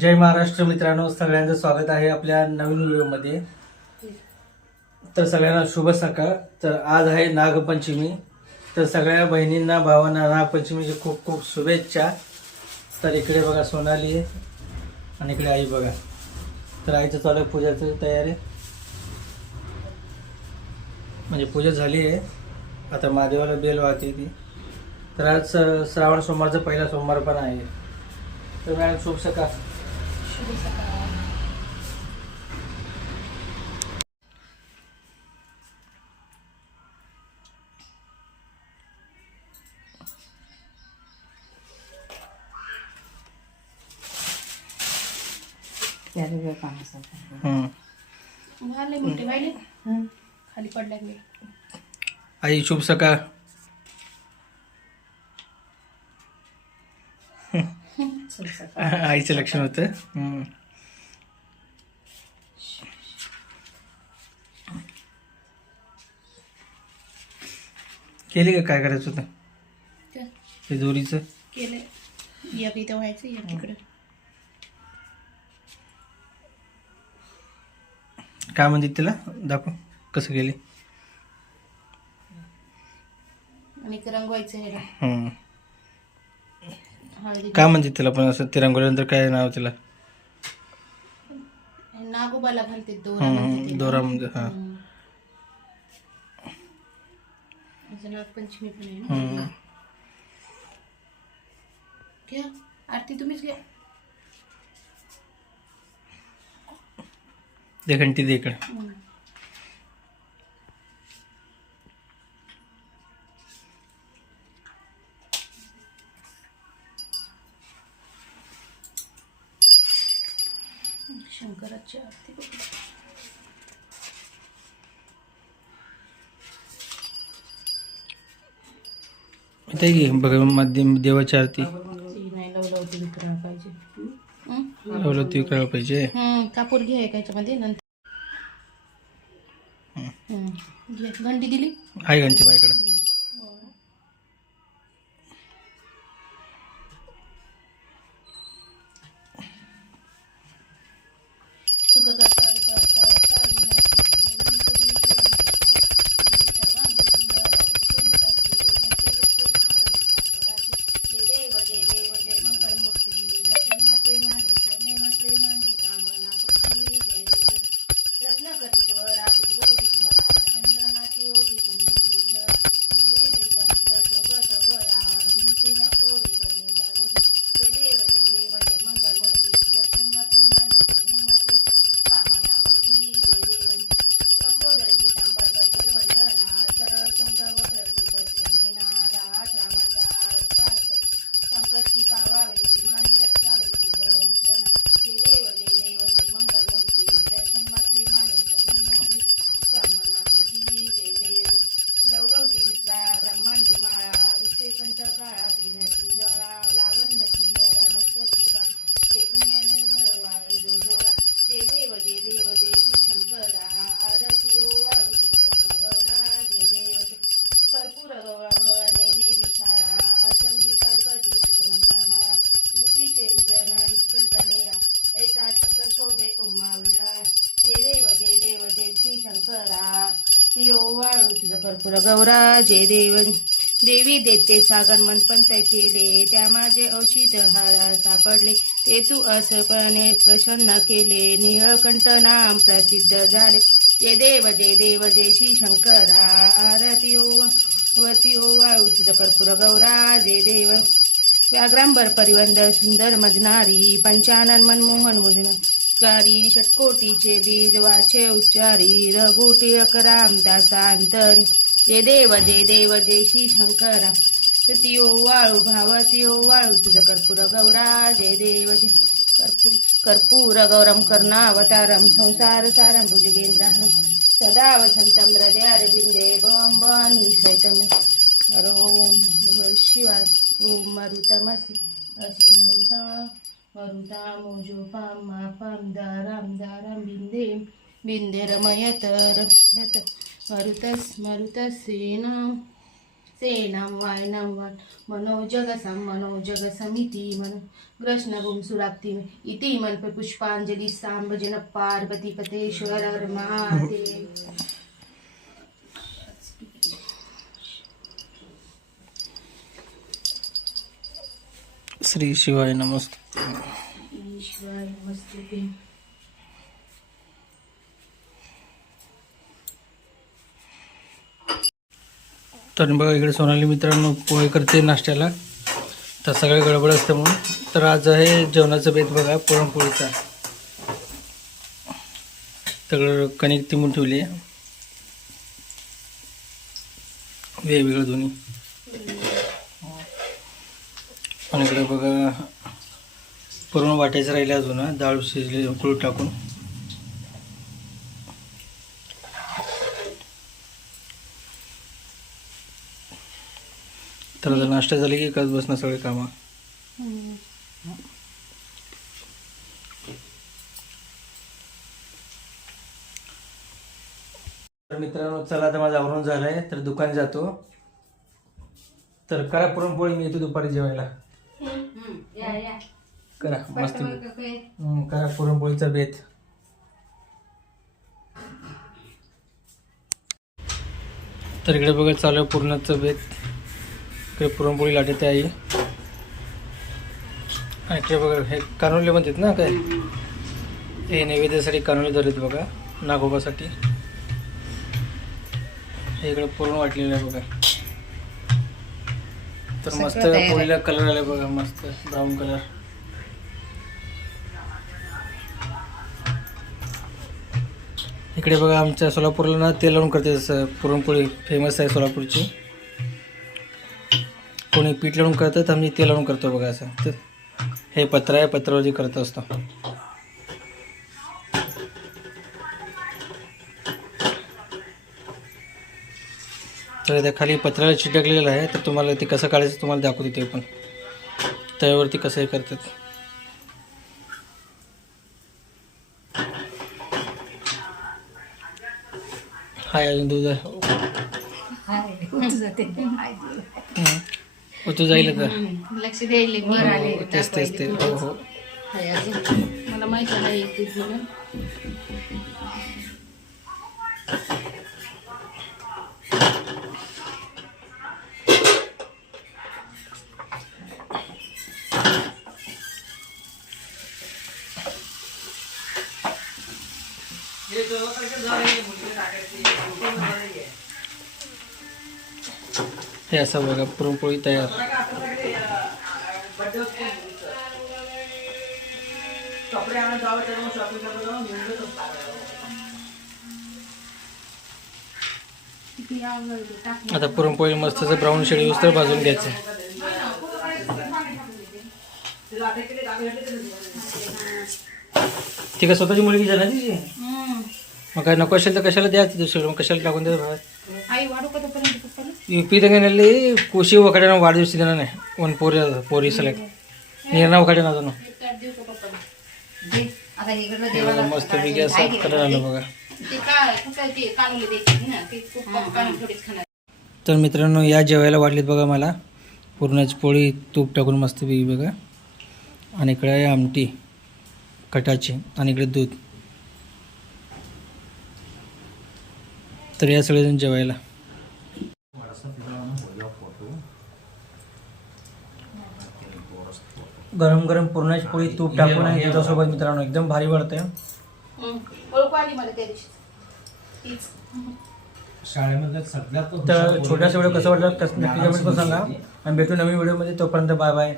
जय महाराष्ट्र मित्रांनो, सगळ्यांचं स्वागत आहे आपल्या नवीन व्हिडिओमध्ये. तर सगळ्यांना शुभ सकाळ. तर आज आहे नागपंचमी. तर सगळ्या बहिणींना भावांना नागपंचमीची खूप खूप शुभेच्छा. तर इकडे बघा सोनाली आहे आणि इकडे आई बघा. तर आईचं चालू आहे पूजाची तयारी, म्हणजे पूजा झाली आहे. आता महादेवाला बेल वाहते ती. तर आज श्रावण सोमवारचा पहिला सोमवार पण आहे. तर मॅडम शुभ सकाळ. शुभ सकाळ. मोठे व्हायले खाली पडल्या मी. आई शुभ सकाळ. आईचं लक्षण होतं. केली का? काय करायचं होतं ते दोरीचं? केलं. एक इथं व्हायचं, एक तिकडं. काय म्हणते तिला दाखव कसं केली. आणि रंगवायचं हे हळदी. काय म्हणते तिला पण असं तिरंगोल्यानंतर काय नाव तिला? नागोबाला घालते दोरा म्हणते तिला. दोरा म्हणजे हा. असं नागपंचमी पण आहे ना. घ्या आरती, तुम्हीच घ्या. दे घंटी दे इकडे. शंकराची आरती बघ. ते घे बघ मध्यम देवाची आरती. नाही लवलवती विक्राळ पाहिजे. ती करायला पाहिजे. कापूर घ्या याच्यामध्ये नंतर. घे घंटी दिली आहे घंटी माझ्याकडे. सुख करता करता करता विनाशी मुरली तुरी प्रेम करता सर्वांगी जय देव जय मंगल मूर्ती दर्शन मात्रे माने सोने मात्रे माने कामना पूर्ती जय देव रत्न कटिकवर आतुर गौरी कुमारा चंदनाची ओटी कुंकुमेश्वरा जय दैतम प्रचोबत वरा रंगीची नाकोरी करणे जागोरी जय देव जय मंगल मूर्ती दर्शन मात्रे माने सोने मात्रे कामना पूर्ती जय देव लंबोदर पीतांबर परिवर वंदना सरळ चंद्र वक्र सेना राज रामाचा संकष्टी पावावे माही रक्षावे शिरवर जय देव जय मंगल मूर्ती दर्शन मात्रे माने सोने मात्रे कामना पूर्ती जय देव लवलवती विक्रा ब्रह्मांडी माळा विश्वेकंठ काळा त्रिनसी जळा लावण्य सुंदर मत्स्यती बा चैतन्य निर्मळ वाळे जोडोळा जय देव जय श्री शंकरा आरती ओवाळू कर्पूर गौरा जय देव कर्पूर गौरा भवाने विशाळा अर्जंगी पार्वती शिवनंता माळा ऋषीचे उदयन निष्कंठ नेळा ऐसा शंकर शोभे उमा विळा जय देव जय श्री शंकरा ती ओवाळू तुझ कर्पूर गौरा जय देव देवी देते सागर मनपंत केले त्या माझे औषध हारा सापडले ते तू असपणे प्रसन्न केले निळकंठ नाम प्रसिद्ध झाले जय देव जय श्री शंकरा आरती वती ओवाळू तुझ कर्पूर गौरा जय देव व्याघ्रांबर परिवंद सुंदर मजनारी पंचानन मनमोहन मुजनकारी षटकोटीचे बीज वाचे उच्चारी रघुटी अकराम दासांतरी जय देव जय श्री शंकरा ती ओवाळू भावती ओवाळू तुझ कर्पूर गौरा जय देव कर्पूर गौरम करुणावतारम संसार सारम भुजगेंद्रहम सदा वसंतम हृदयारविंदे भवं भवानी सहितम ओम शिवाय ओम मरुतमसि असी मरुता मोजो पाम दाराम बिंदे रमयत मरुतसेन सेनम वायनम वन मनोजगसम मनोजगसमिति मन कृष्णगुम सुराप्ति इति मन पे पुष्पांजलि सांबजन पार्वती पतेश्वर हर महादेव. श्री शिवाय नमस्ते. ईश्वर नमस्ते. तर बघा इकडे सोनाली मित्रांनो पोहे करते नाश्त्याला. तर सगळे गडबड असते म्हणून. तर आज आहे जेवणाचं बेत बघा पुरणपोळीचा. सगळं कणिक तिमून ठेवली आहे वेगवेगळं दोन्ही. आणि इकडे बघा पुरण वाटायचं राहिले अजून. डाळ शिजली उकळून टाकून. तर आता नाश्ता झाली की करत बसणं सगळे कामं. तर मित्रांनो चला आता माझं आवरून झालंय. तर दुकान जातो. तर करा पुरणपोळी, मी येतो दुपारी जेवायला. करा मस्त करा पुरणपोळीचा बेत. तर इकडे बघा चालू आहे पुरणाचं बेत. इकडे पुरणपोळी लाटते आई. आणि इकडे बघा हे कानोले म्हणतात ना काय, हे नैवेद्यासाठी कानोले धरलेत बघा नागोबासाठी. हे इकडे पुरण वाटलेलं आहे बघा. तर मस्त पोळीला कलर आला बघा, मस्त ब्राऊन कलर. इकडे बघा आमच्या सोलापूरला ना तेल लावून करते जसं पुरणपोळी फेमस आहे सोलापूरची. कोणी पीठ लावून करतात, आम्ही तेल लावून करतो बघा असं. तर हे पत्र आहे, पत्रावरती करत असतो. तर त्या खाली पत्राला चिटकलेलं आहे. तर तुम्हाला ते कसं काढायचं तुम्हाला दाखवते ते पण त्यावरती कसं हे करतात. हाय अजून दूध आहे. तू जाईल का लक्ष द्यायला वर आले. तेच तेच ते. हो हो मला माहिती नाही येते म्हणून. हे असं बघा पुरणपोळी तयार. आता पुरणपोळी मस्त ब्राऊन शेड यूज तर भाजून घ्यायचं. ती का स्वतःची मुलगी झाली ना तिची. मग काय नको असेल तर कशाला द्यायचं दुसरं, मग कशाला टाकून द्यायचं भावात. आई वाढू का तोपर्यंत पप्पाला? युपी तेंगेನಲ್ಲಿ ಖುಷಿ ಒಕಡೆನ ವಾರದಿವಸ ದಿನನೇ ಒಂದು ಪೋರಿ ಸೆಲೆಕ್ಟ್ ನೀರನ್ನ ಒಕಡೆ ಅದನ್ನು देऊ का पप्पाला? दे. आता इकडनं देवाला मस्त बिग्या साफ कलर आलं बघा. ते काय कसं ते कानूल द्यायची ना, ते खूप कानूल थोडीच खाणार. तर मित्रांनो या जेवायला वाढलीत बघा मला पुरणाची पोळी तूप टाकून मस्त बिगी बघा. आणि इकडे आहे आमटी कटाची आणि इकडे दूध. तर या सगळेजण जेवायला. गरम गरम पुरणाची पोळी तूप टाकून आणि दुधासोबत मित्रांनो एकदम भारी वाटते. ओळख आली मला त्या दिवशी तीच. शाळेमध्ये सगळ्यात तर छोट्याशा व्हिडिओ कसं वाटलं नक्की कमेंट करून सांगा. आणि भेटू नवीन व्हिडिओमध्ये. तोपर्यंत बाय बाय.